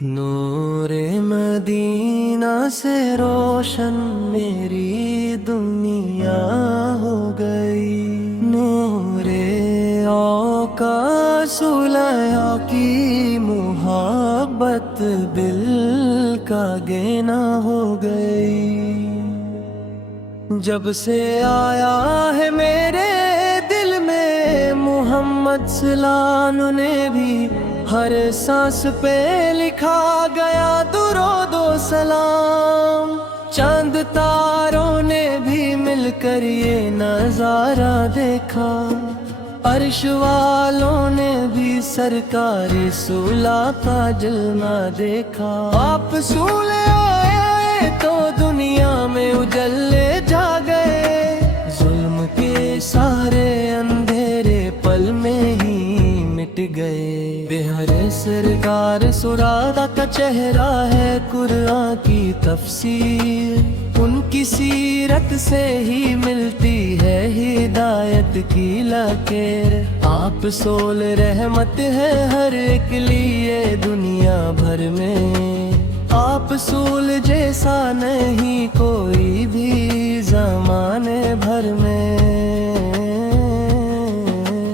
نور مدینہ سے روشن میری دنیا ہو گئی، نور آقا سلیہ کی محبت دل کا گنا ہو گئی۔ جب سے آیا ہے میرے دل میں محمد سلام نے بھی ہر سانس پہ لکھا گیا درود و سلام۔ چاند تاروں نے بھی مل کر یہ نظارہ دیکھا، عرش والوں نے بھی سرکار صلح کا جلوہ دیکھا۔ آپ صلح آئے تو دنیا میں اجلے جا گئے، ظلم کے سارے اندھیرے پل میں ہی مٹ گئے۔ بہر سرکار سرادا کا چہرہ ہے قرآن کی تفسیر، ان کی سیرت سے ہی ملتی ہے ہدایت کی لکیر۔ آپ سول رحمت ہے ہر ایک لیے دنیا بھر میں، آپ سول جیسا نہیں کوئی بھی زمانے بھر میں۔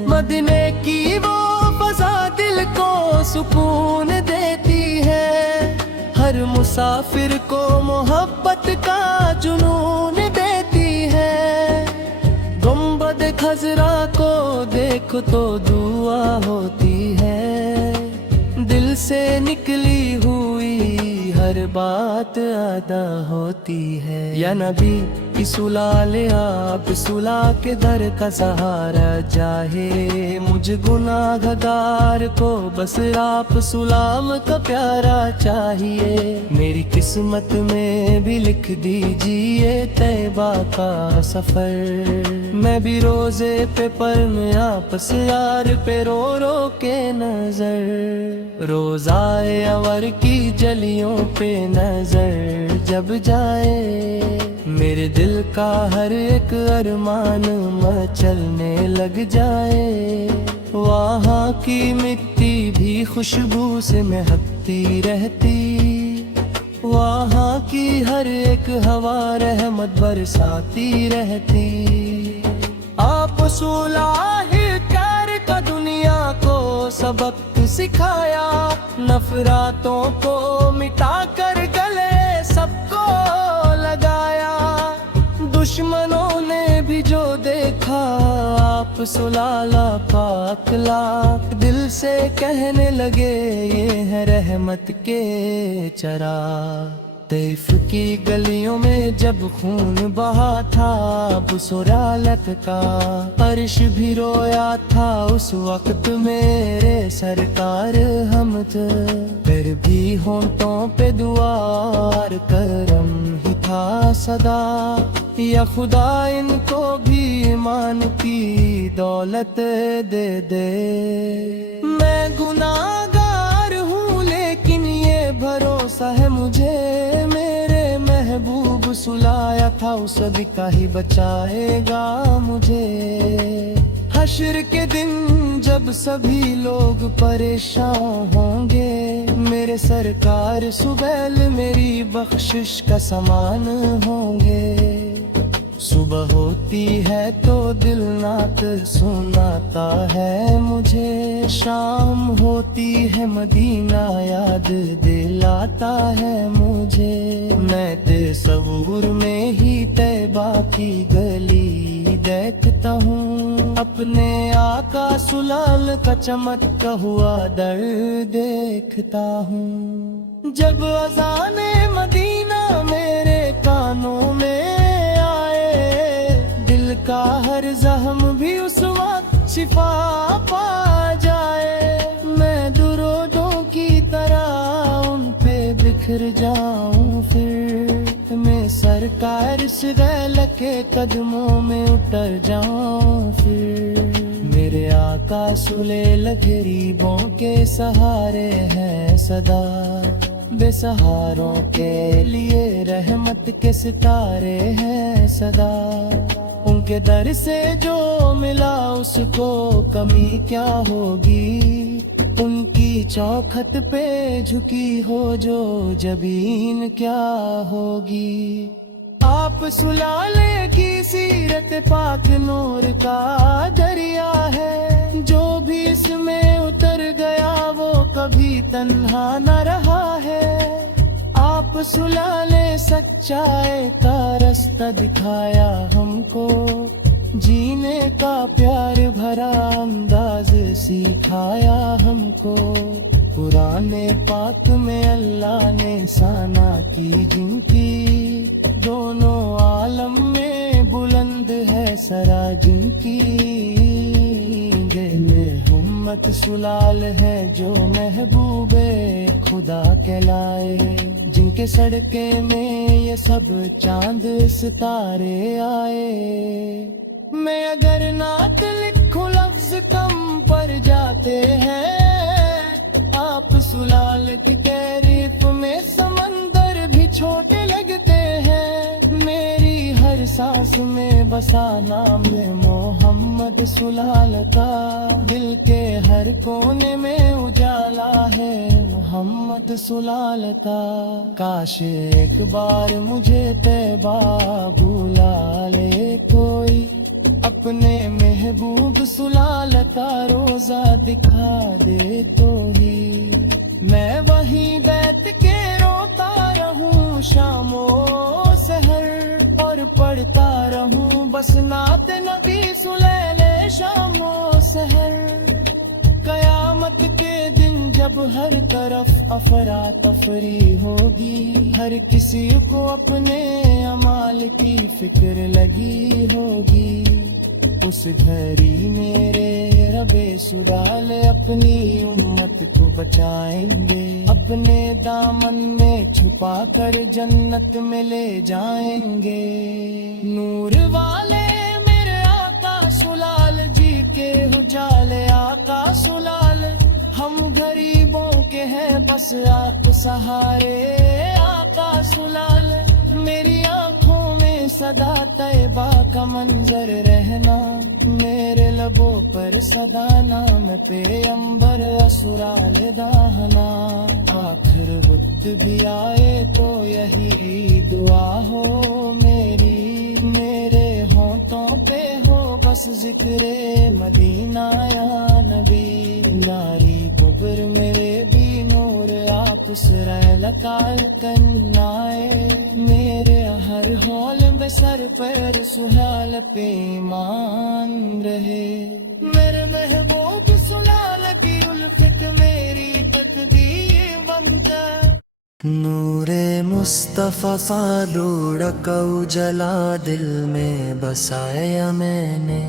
مدینے کی وہ فضا دل کو سکون دیتی ہے، ہر مسافر کو محبت کا جنون دیتی ہے۔ گنبد خضرا کو دیکھ تو دعا ہوتی ہے، دل سے نکلی ہوئی ہر بات ادا ہوتی ہے۔ یا نبی کی صلح لے آپ صلح کے در کا سہارا چاہے، مجھ گناہ گار کو بس آپ سلام کا پیارا چاہیے۔ میری قسمت میں بھی لکھ دیجئے طیبہ کا سفر، میں بھی روزے پہ پڑھنے آپس یار پہ رو رو کے نظر، روزائے انور کی جلیوں پہ نظر جب جائے، میرے دل کا ہر ایک ارمان مچلنے لگ جائے۔ وہاں کی مٹی بھی خوشبو سے مہکتی رہتی، وہاں کی ہر ایک ہوا رحمت برساتی رہتی۔ آپ صلح کر کا دنیا کو سبق سکھایا، نفراتوں کو مٹا کر گلے سب کو لگایا۔ دشمنوں نے بھی جو دیکھا آپ صلح پاک لاکھ، دل سے کہنے لگے یہ ہے رحمت کے چراغ۔ طیف کی گلیوں میں جب خون بہا تھا اب سرالت کا، عرش بھی رویا تھا اس وقت میرے سرکار حمد، پھر بھی ہونٹوں پہ دعا اور کرم ہی تھا صدا۔ یا خدا ان کو بھی ایمان کی دولت دے دے، میں گناہ گار ہوں لیکن یہ بھروسہ ہے مجھے، میرے محبوب سلایا تھا اس بھی کا ہی بچائے گا مجھے۔ حشر کے دن جب سبھی لوگ پریشان ہوں گے، میرے سرکار سبیل میری بخشش کا سامان ہوں گے۔ صبح ہوتی ہے تو دل نعت سناتا ہے مجھے، شام ہوتی ہے مدینہ یاد دلاتا ہے مجھے۔ میں تصور میں ہی طیبہ کی گلی دیکھتا ہوں، اپنے آقا سلال کا چمکتا ہوا در دیکھتا ہوں۔ جب اذان مدینہ میرے کانوں میں کا ہر زخم بھی اس وقت شفا پا جائے، میں درودوں کی طرح ان پہ بکھر جاؤں، پھر میں سرکار سگیل کے قدموں میں اتر جاؤں، پھر میرے آقا سلیل غریبوں کے سہارے ہیں صدا، بے سہاروں کے لیے رحمت کے ستارے ہیں صدا۔ ان کے در سے جو ملا اس کو کمی کیا ہوگی، उनकी चौखट पे झुकी हो जो जबीन क्या होगी। आप सुलाले की सीरत पाक नूर का दरिया है, जो भी इसमें उतर गया वो कभी तन्हा न रहा है। आप सुलाले सच्चाई का रास्ता दिखाया हमको, जीने का प्यार भरा अंदाज सिखाया हमको। पुराने पाक में अल्लाह ने साना की जिनकी, दोनों आलम में बुलंद है सरा जिनकी। दिल उम्मत सुलाल है जो महबूबे खुदा कहलाए, जिनके सड़के में ये सब चांद सितारे आए। मैं अगर नात लिखूं लफ्ज कम पड़ जाते हैं, आप सुलाल की तारीफ में समंदर भी छोटे लगते हैं। मेरी हर सांस में बसा नाम है मोहम्मद सुलाल का, दिल के हर कोने में उजाला है मोहम्मद सुलाल का। काश एक बार मुझे तैबा बुला ले कोई, अपने महबूब सुलाल का रोजा दिखा दे तो ही। मैं वहीं बैठ के रोता रहूं शामो सहर, और पढ़ता रहूं बस नात नबी सुलैले शामो सहर। कयामत के दिन जब हर तरफ अफरा तफरी होगी, हर किसी को अपने अमाल की फिक्र लगी होगी। उस घड़ी मेरे रबे सुडाल अपनी उम्मत को बचाएंगे, अपने दामन में छुपा कर जन्नत में ले जाएंगे। नूर वाले मेरे आका सुलाल जी के उजाले आका सुलाल, हम गरीबों के हैं बस आप सहारे आका सुलाल। मेरी आंखों में सदा तैबा का मंजर रहना, मेरे लबों पर सदा नाम पे अंबर असुराल दाहना। आखिर वक्त भी आए तो यही दुआ हो मेरी, मेरे होंठों पे हो बस जिक्रे मदीना या नबी। नारी कब्र मेरे भी नूर आप सरे लकाल कन्नाए, मेरे हर हौल में सर पर सुहाल पे ईमान रहे। मेरे महबूब सुलाल की उल्फत मेरी तकदीर बनकर। नूरे मुस्तफा फालूड़ा का उजला दिल में बसाया मैंने,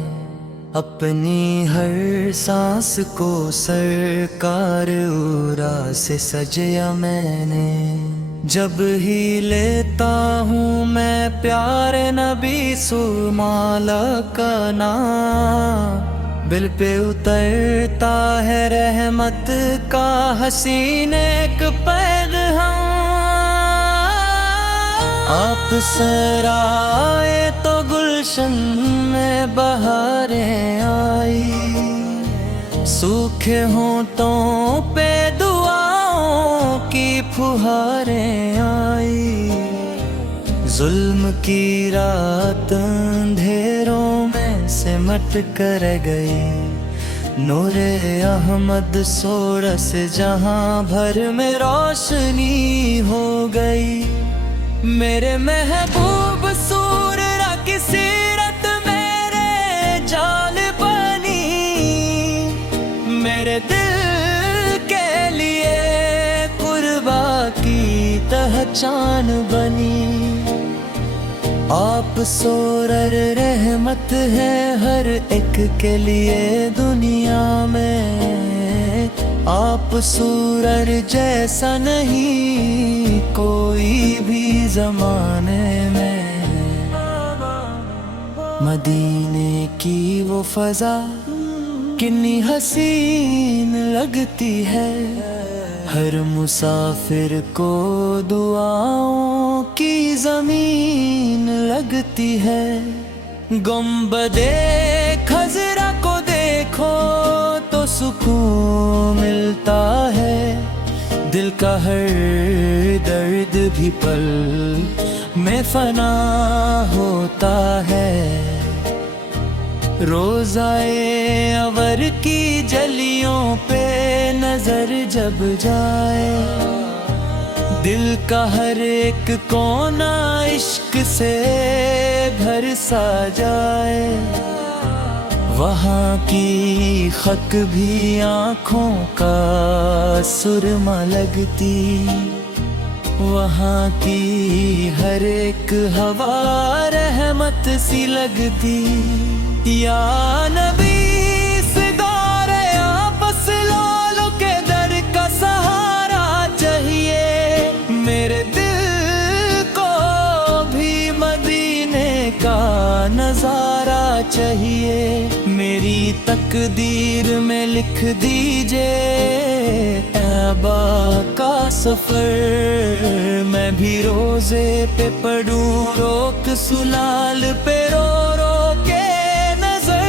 अपनी हर सांस को सरकार उरा से सजया मैंने। जब ही लेता हूँ मैं प्यारे नबी सुमाला का नाम, दिल पे उतरता है रहमत का हसीन एक पैगाम। आप सराए तो गुलशन में बहारें आई, सूखे होंठों पे दुआओं की फुहारें आई। जुल्म की रात अंधेरों में सिमट कर गई, नूरे अहमद सोरस जहां भर में रोशनी हो गई। मेरे महबूब सूररा की सीरत मेरे जाल बनी, मेरे दिल के लिए कुर्बा की पहचान बनी। आप सोरर रहमत है हर एक के लिए दुनिया में, आप सूरर जैसा नहीं कोई भी जमाने में। मदीने की वो फजा कितनी हसीन लगती है, हर मुसाफिर को दुआओं की जमीन लगती है। गुंबदे खजरा को देखो तो सुकून मिलता है, दिल का हर दर्द भी पल में फना होता है। रोज़ाए अवर की जलियों पे नजर जब जाए, दिल का हर एक कोना इश्क से भर सा जाए। वहाँ की खक भी आँखों का सुरमा लगती, वहाँ की हर एक हवा रहमत सी लगती। या नबी से गारे आपस लालों के दर का सहारा चाहिए, मेरे दिल को भी मदीने का नजारा चाहिए। मेरी तकदीर में लिख दीजिए तैबा का सफर, मैं भी रोजे पे पढ़ूं रोक सुलाल पे रो रो के नजर।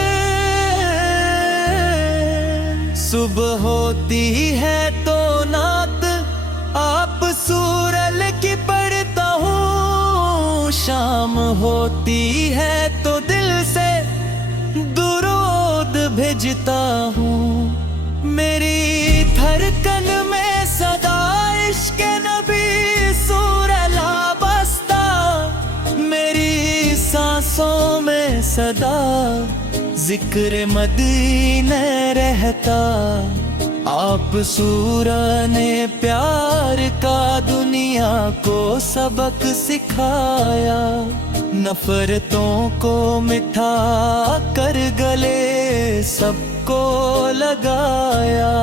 सुबह होती है तो नात आप सूरल की पढ़ता हूँ, शाम होती है तो दिल से दुरूद भेजता हूँ। मेरी धड़कन में सदा इश्क नबी सूरला बसता, मेरी सांसों में सदा जिक्र मदीने रहता। आप सूरा ने प्यार का दुनिया को सबक सिखाया, नफरतों को मिठा कर गले सबको लगाया।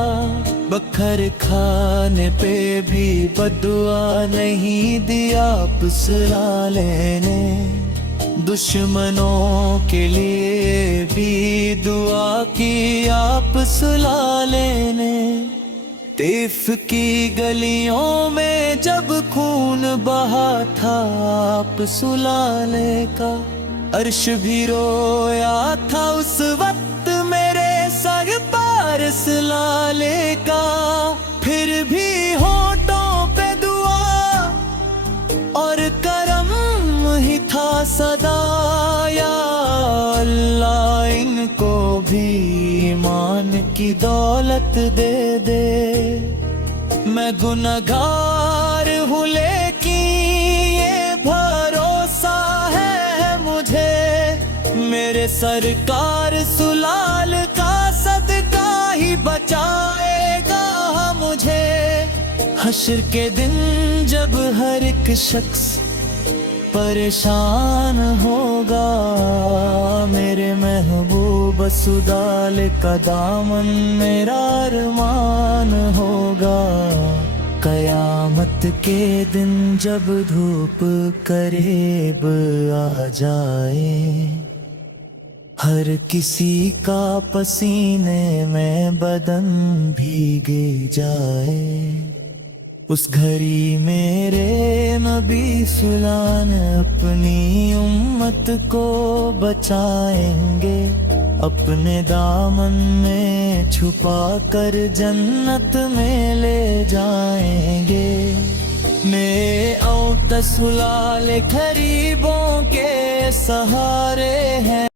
बखर खाने पे भी बदुआ नहीं दिया आप सलाले ने, दुश्मनों के लिए भी दुआ की आप सलाले ने। तैफ की गलियों में जब खून बहा था आप सुलाले का, अर्श भी रोया था उस वक्त मेरे सर पर सुलाले का। फिर भी होठों पे दुआ और करम ही था सदा, या अल्लाह इनको भी ईमान की दौलत दे दे। मैं गुनहगार हूँ लेकिन ये भरोसा है मुझे, मेरे सरकार सुलाल का सदका ही बचाएगा मुझे। हश्र के दिन जब हर एक शख्स परेशान होगा, मेरे महबूब सुदाल का दामन मेरा अरमान होगा। कयामत के दिन जब धूप करीब आ जाए, हर किसी का पसीने में बदन भीग जाए, उस घड़ी मेरे नबी सुलान अपनी उम्मत को बचाएंगे, अपने दामन में छुपा कर जन्नत में ले जाएंगे। मैं औ तसुलाल गरीबों के सहारे हैं।